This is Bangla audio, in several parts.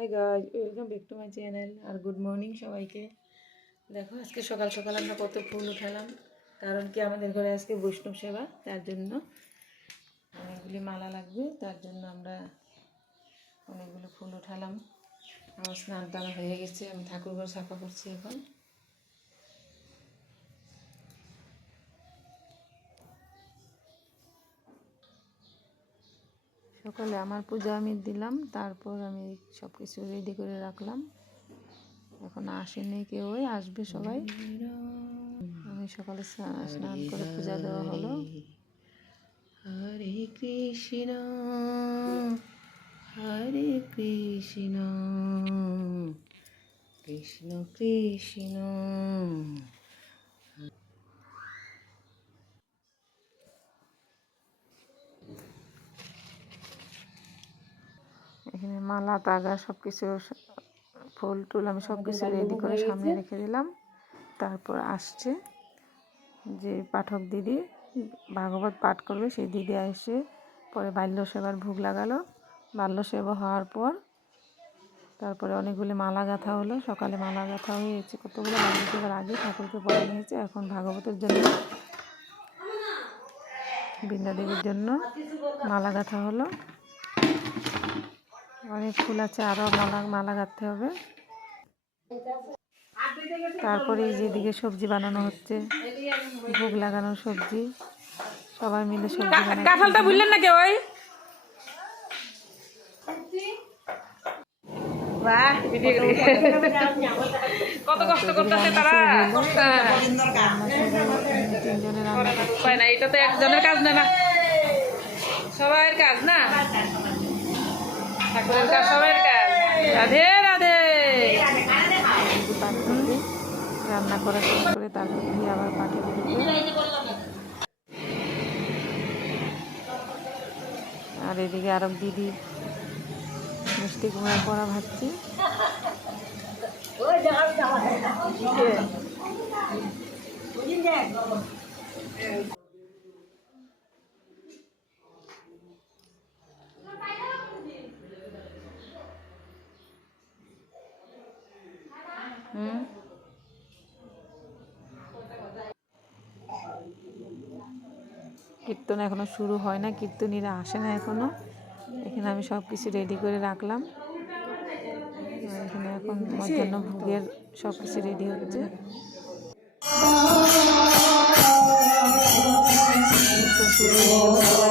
High guys, welcome back to my channel আর গুড মর্নিং সবাইকে। দেখো আজকে সকাল সকাল আমরা কত ফুল উঠালাম, কারণ কি আমাদের ঘরে আজকে বৈষ্ণব সেবা, তার জন্য অনেকগুলি মালা লাগবে, তার জন্য আমরা অনেকগুলো ফুল উঠালাম। আমার স্নান টান হয়ে গেছে, আমি ঠাকুর ঘর সাফা করছি এখন। সকালে আমার পূজা আমি দিলাম, তারপর আমি সব কিছু রেডি করে রাখলাম। এখন আসেনি কেউ, আসবে সবাই। আমি সকালে স্নান করে পূজা দেওয়া হলো। হরে কৃষ্ণ হরে কৃষ্ণ কৃষ্ণ কৃষ্ণ। এখানে মালা তাগা সব কিছু, ফুল টুল আমি সব কিছু রেডি করে সামনে রেখে দিলাম। তারপর আসছে যে পাঠক দিদি ভাগবত পাঠ করবে, সেই দিদি এসে পরে বাল্য সেবার ভোগ লাগালো। বাল্য সেবা হওয়ার পর তারপরে অনেকগুলি মালা গাঁথা হলো। সকালে মালা গাঁথা হয়েছে কতগুলো, বাল্য সেবার আগে ঠাকুরকে পরে নিয়েছে। এখন ভাগবতের জন্য, বৃন্দা দেবীর জন্য মালা গাঁথা হলো। অনেক ফুল আছে, আরও মালা গাঁথতে হবে। তারপরে যেদিকে সবজি বানানো হচ্ছে, ভোগ লাগানোর সবজি, সবাই মিলে সবজি বানানো। কাঁঠালটা ভুললেন না কেউ? কত কষ্ট করতেছে তারা, না এটা তো একজনের কাজ না, সবাই কাজ না, ঠাকুরের কাজ সবাই কাজ। রাধে রাধে। রান্না করা শেষ করে তারপর দিয়ে আবার পাঠে ঢুকবে। আর এদিকে আরব দিদি মিষ্টি কুমড়া করা ভাবছি। কীর্তন এখনো শুরু হয় না, কীর্তনীরা আসে না এখনো। এখানে আমি সব কিছু রেডি করে রাখলাম। এখানে এখন মধ্যাহ্ন ভোগের সব কিছু রেডি হচ্ছে। শুরু হয়ে গেল, সবাই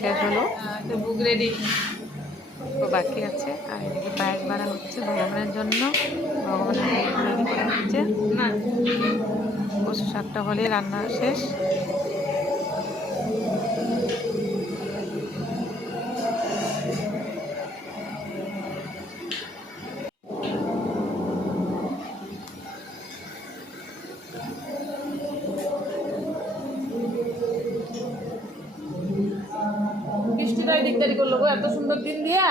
শেষ হলো, তো বাকি আছে। আর এদিকে পায়েস বাড়া হচ্ছে ভগবানের জন্য, ভগবানের ভোগ রেডি করা হচ্ছে। কচু শাকটা হলে রান্না শেষ। বৃষ্টিটাই দিকদারি করলো গো, এত সুন্দর দিন দিয়া,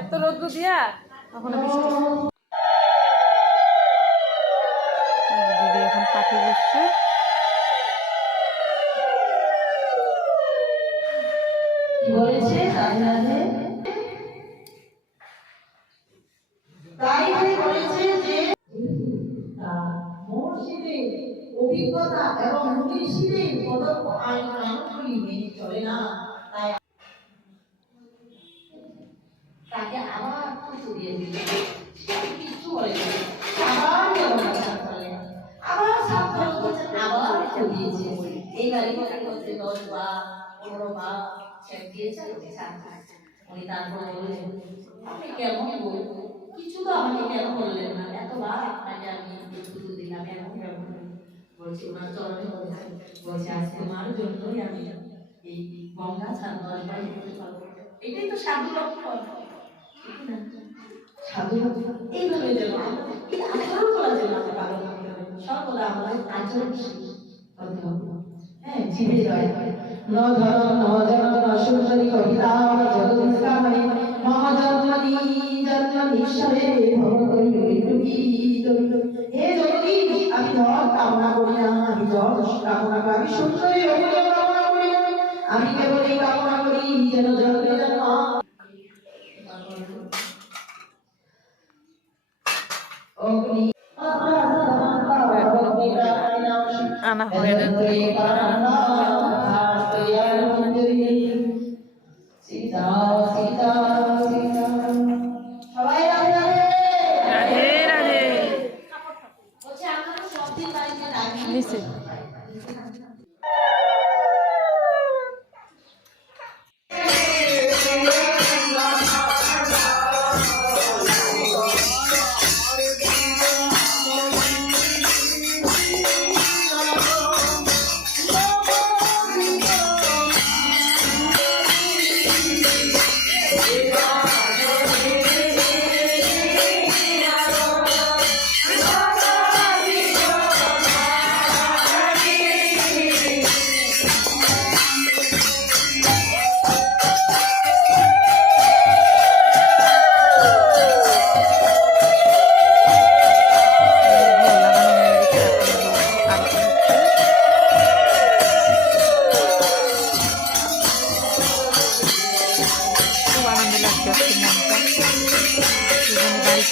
এত রৌদ্র দিয়া, তখন বৃষ্টি। দিদি এখন কাঠে বসছে। অভিজ্ঞতা এবং মনীষীদের প্রদত্ত আইন কানুনগুলি মেনে চলে না, তাই তাকে আবার কিছু দিয়ে দিল, কিছু বলে আবার আবার সাবধান করছে, আবার দিয়েছে। এইবারে করতে 10 বা 15 বা চেক দিয়েছে। উনি তারপর বললেন, আপনি কেমন বলবো, কিছু তো আমাকে কেন বললেন না, এতবার আপনাকে আমি কিছু দিলাম, এখন কেমন বলছি। ওনার চরণে বলছে, আজ তোমার জন্যই আমি এই গঙ্গা ছাড় 10 বার করতে পারবো। এটাই তো সাধু লক্ষণ, সাধু এইভাবে যেন এই আচরণ করা যেন আমরা পালন করতে হবে, সর্বদা আমরা আচরণ করতে হবে। হ্যাঁ, জীবে জয় নধরম নজন সুন্দরী কবিতা জগদীশামণি মহাজন্মনি জন্মনীশ্বরে ভগবতী টুকি। হে জগদীশ, আমি ধন কামনা করি না, আমি যশ কামনা করি, আমি সুন্দরী অভিনয় কামনা করি না, আমি কেবল এই কামনা করি যেন জগতে জন্ম অগ্নি আনা হয় না। নিচে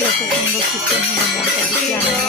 এত সুন্দর কীর্তন হলো, মনটা বেশি আনন্দ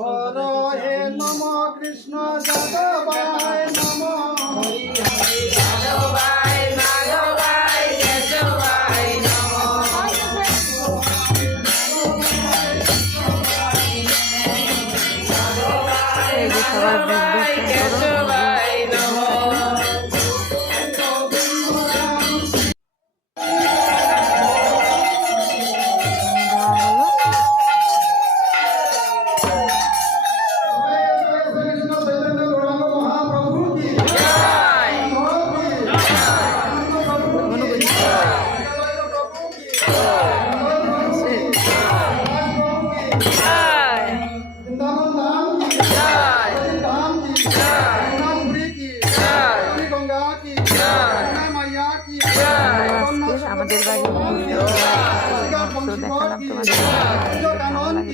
হরে নম কৃষ্ণ যাদবায় নম এই যে সবাই বুক দর্শন করো। দেওয়া হলো। কৃষ্ণ চৈতন্য গৌরাঙ্গ মহাপ্রভু কি বৃন্দাবন ধাম কি ধাম কি পুরী কি গঙ্গা কি মাইয়া কি আজকে আমাদের বাড়ি মহোৎসব দেখালাম তোমাদের। ভালো লাগে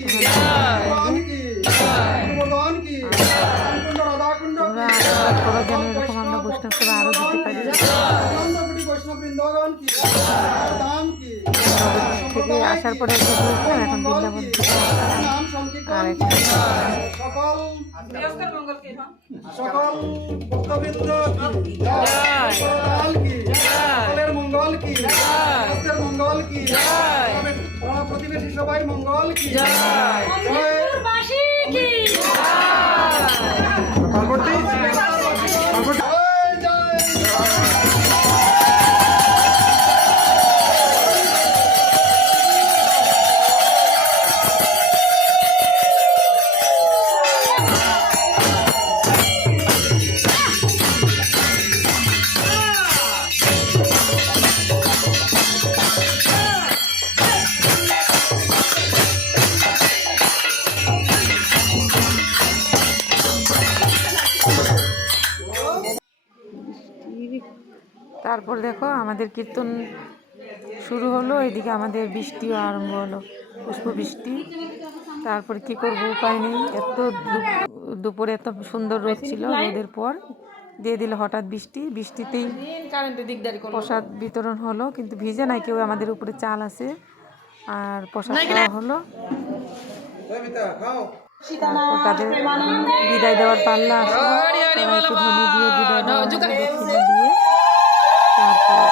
তোমরা আশীর্বাদ করো যেন এরকম আমরা বৈষ্ণব সেবা আরো দিতে পারি। থেকে আসার পরে একটু ঘুরলাম, এখন বৃন্দাবন থেকে আর এখানে সকল ভক্তবৃন্দ কি সকল কি সকলের মঙ্গল কি সকলের মঙ্গল কি প্রতিবেশী সবাই মঙ্গল কি পার্বতী তারপর দেখো আমাদের কীর্তন শুরু হলো, এদিকে আমাদের বৃষ্টিও আরম্ভ হলো, পুষ্প বৃষ্টি। তারপর কি করব, উপায় নেই, এত দুপুরে এত সুন্দর রোদ ছিল, রোদের পর দিয়ে দিল হঠাৎ বৃষ্টি। বৃষ্টিতেই প্রসাদ বিতরণ হলো, কিন্তু ভিজে নাই কেউ, আমাদের উপরে চাল আছে আর প্রসাদ খাওয়া হলো। তারপর তাদের বিদায় দেওয়ার পাল্লা আসলো, সবাইকে ধনী দিয়ে বিদায় দেওয়া হলো, দক্ষিণা দিয়ে। তারপর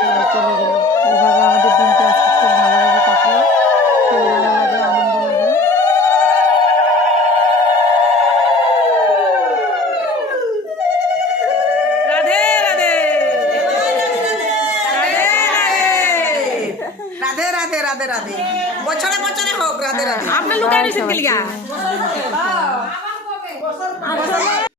সবাই চলে গেল। এইভাবে আমাদের দিনটা আজকে খুব ভালোভাবে কাটলো, খুব ভালো লাগলো, আনন্দ লাগলো। রাধে রাধে রাধে রাধে রাধে রাধে বছরে বছরে হোক রাধে রাধে। আপনার